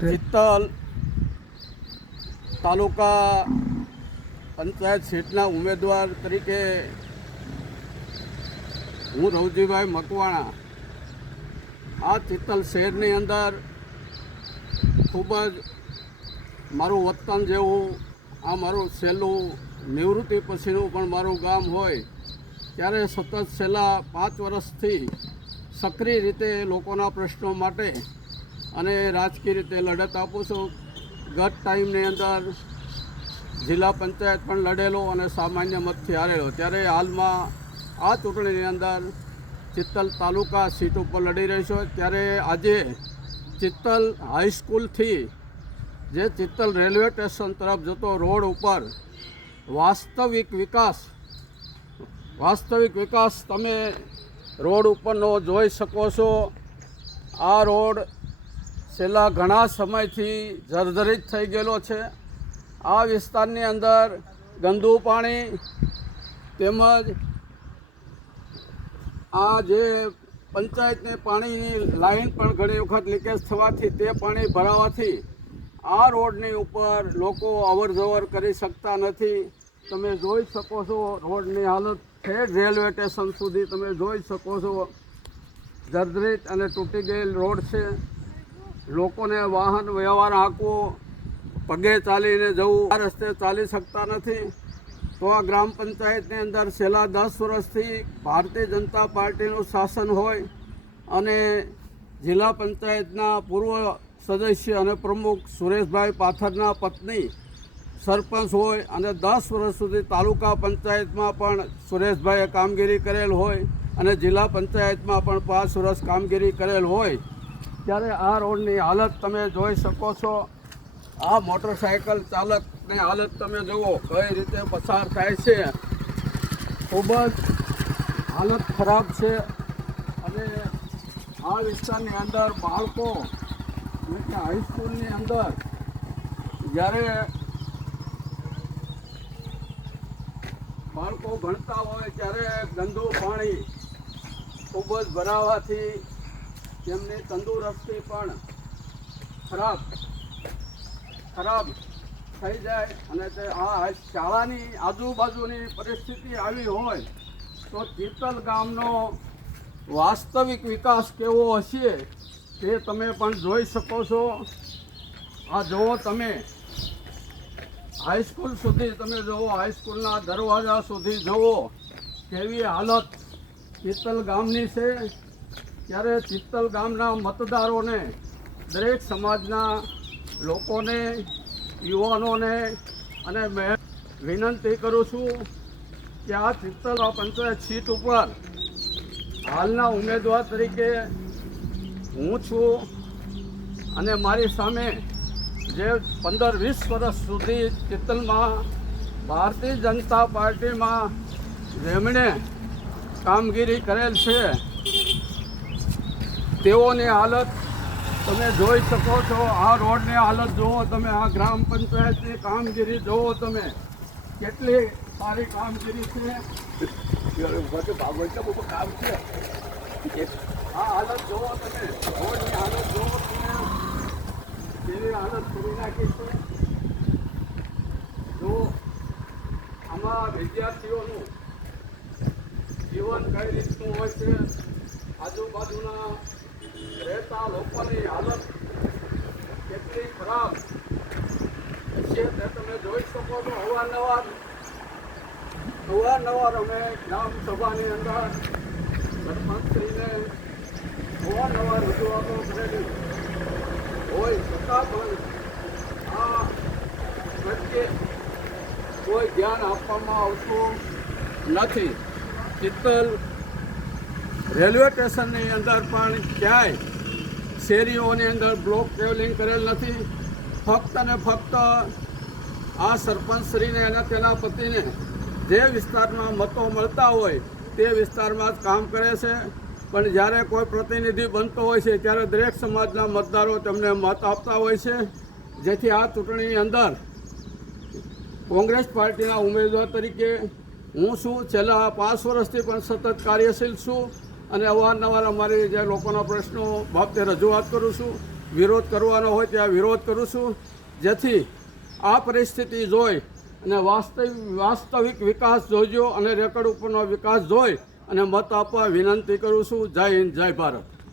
ચિત્તલ તાલુકા પંચાયત સીટના ઉમેદવાર તરીકે હું રવજીભાઈ મકવાણા આ ચિત્તલ શહેરની અંદર ખૂબ જ મારું વતન જેવું આ મારું છેલ્લું નિવૃત્તિ પછીનું પણ મારું ગામ હોય ત્યારે સતત છેલ્લા 5 વર્ષથી સક્રિય રીતે લોકોના પ્રશ્નો માટે અને રાજકીય રીતે લડત આપું છું. ગત ટાઈમની અંદર જિલ્લા પંચાયત પણ લડેલો અને સામાન્ય મતથી હારેલો. ત્યારે હાલમાં આ ચૂંટણીની અંદર ચિત્તલ તાલુકા સીટ ઉપર લડી રહી છું. ત્યારે આજે ચિત્તલ હાઈસ્કૂલથી જે ચિત્તલ રેલવે સ્ટેશન તરફ જતો રોડ ઉપર વાસ્તવિક વિકાસ તમે રોડ ઉપરનો જોઈ શકો છો. આ રોડ છેલ્લા ઘણા સમયથી જર્જરિત થઈ ગયેલો છે. આ વિસ્તારની અંદર ગંદુ પાણી તેમજ આ જે પંચાયતની પાણીની લાઈન પણ ઘણી વખત લીકેજ થવાથી તે પાણી ભરાવાથી આ રોડની ઉપર લોકો અવર જવર કરી શકતા નથી. તમે જોઈ શકો છો રોડની હાલત ઠેઠ રેલવે સ્ટેશન સુધી તમે જોઈ શકો છો જર્જરિત અને તૂટી ગયેલ રોડ છે. લોકોને વાહન વ્યવહાર હાંકવો, પગે ચાલીને જવું, આ રસ્તે ચાલી શકતા નથી. તો આ ગ્રામ પંચાયતની અંદર છેલ્લા 10 વર્ષથી ભારતીય જનતા પાર્ટીનું શાસન હોય અને જિલ્લા પંચાયતના પૂર્વ સદસ્ય અને પ્રમુખ સુરેશભાઈ પાથરના પત્ની સરપંચ હોય અને 10 વર્ષ સુધી તાલુકા પંચાયતમાં પણ સુરેશભાઈએ કામગીરી કરેલ હોય અને જિલ્લા પંચાયતમાં પણ 5 વર્ષ કામગીરી કરેલ હોય. ત્યારે આ રોડની હાલત તમે જોઈ શકો છો. આ મોટરસાયકલ ચાલકની હાલત તમે જુઓ કઈ રીતે પસાર થાય છે. ખૂબ જ હાલત ખરાબ છે. અને આ વિસ્તારની અંદર બાળકો હાઈસ્કૂલની અંદર જ્યારે બાળકો ભણતા હોય ત્યારે ગંદુ પાણી ખૂબ જ ભરાવાથી તેમની તંદુરસ્તી પણ ખરાબ થઈ જાય. અને તે આ શાળાની આજુબાજુની પરિસ્થિતિ આવી હોય તો ચિત્તલ ગામનો વાસ્તવિક વિકાસ કેવો હશે તે તમે પણ જોઈ શકો છો. આ જુઓ તમે હાઈસ્કૂલ સુધી તમે જુઓ, હાઈસ્કૂલના દરવાજા સુધી જુઓ કેવી હાલત ચિત્તલ ગામની છે. ત્યારે ચિત્તલ ગામના મતદારોને દરેક સમાજના લોકોને યુવાનોને અને મેં વિનંતી કરું છું કે આ ચિત્તલ પંચાયત સીટ ઉપર હાલના ઉમેદવાર તરીકે હું છું અને મારી સામે જે 15-20 વર્ષ સુધી ચિત્તલમાં ભારતીય જનતા પાર્ટીમાં જેમણે કામગીરી કરેલ છે તેઓની હાલત તમે જોઈ શકો છો. આ રોડની હાલત જુઓ તમે, આ ગ્રામ પંચાયતની કામગીરી જુઓ તમે કેટલી સારી કામગીરી છે. આ હાલત જુઓ તમે, રોડની હાલત જુઓ તમે કેવી હાલત કરી નાખી છે. જો આમાં વિદ્યાર્થીઓનું જીવન કઈ રીતનું હોય છે, આજુબાજુના રહેતા લોકોની હાલત કેટલી ખરાબ છે તે તમે જોઈ શકો છો. અવારનવાર અમે ગ્રામ સભાની અંદર સરપંચશ્રીને અવારનવાર રજૂઆતો કરેલી હોય છતાં પણ આ પ્રત્યે કોઈ ધ્યાન આપવામાં આવતું નથી. ચિત્તલ રેલવે સ્ટેશનની અંદર પણ ક્યાંય શેરીઓની અંદર બ્લોક ટ્રાવેલિંગ કરેલ નથી. ફક્ત અને ફક્ત આ સરપંચશ્રીને અને તેના પતિને જે વિસ્તારમાં મતો મળતા હોય તે વિસ્તારમાં જ કામ કરે છે. પણ જ્યારે કોઈ પ્રતિનિધિ બનતો હોય છે ત્યારે દરેક સમાજના મતદારો તેમને મત આપતા હોય છે. જેથી આ ચૂંટણીની અંદર કોંગ્રેસ પાર્ટીના ઉમેદવાર તરીકે હું છું. છેલ્લા 5 વર્ષથી પણ સતત કાર્યશીલ છું અને અવારનવાર અમારી જે લોકોના પ્રશ્નો બાબતે રજૂઆત કરું છું. વિરોધ કરવાનો હોય ત્યાં વિરોધ કરું છું, જેથી આ પરિસ્થિતિ જોઈ અને વાસ્તવિક વિકાસ જોજો અને રેકર્ડ ઉપરનો વિકાસ જોઈ અને મત આપવા વિનંતી કરું છું. જય હિન્દ, જય ભારત.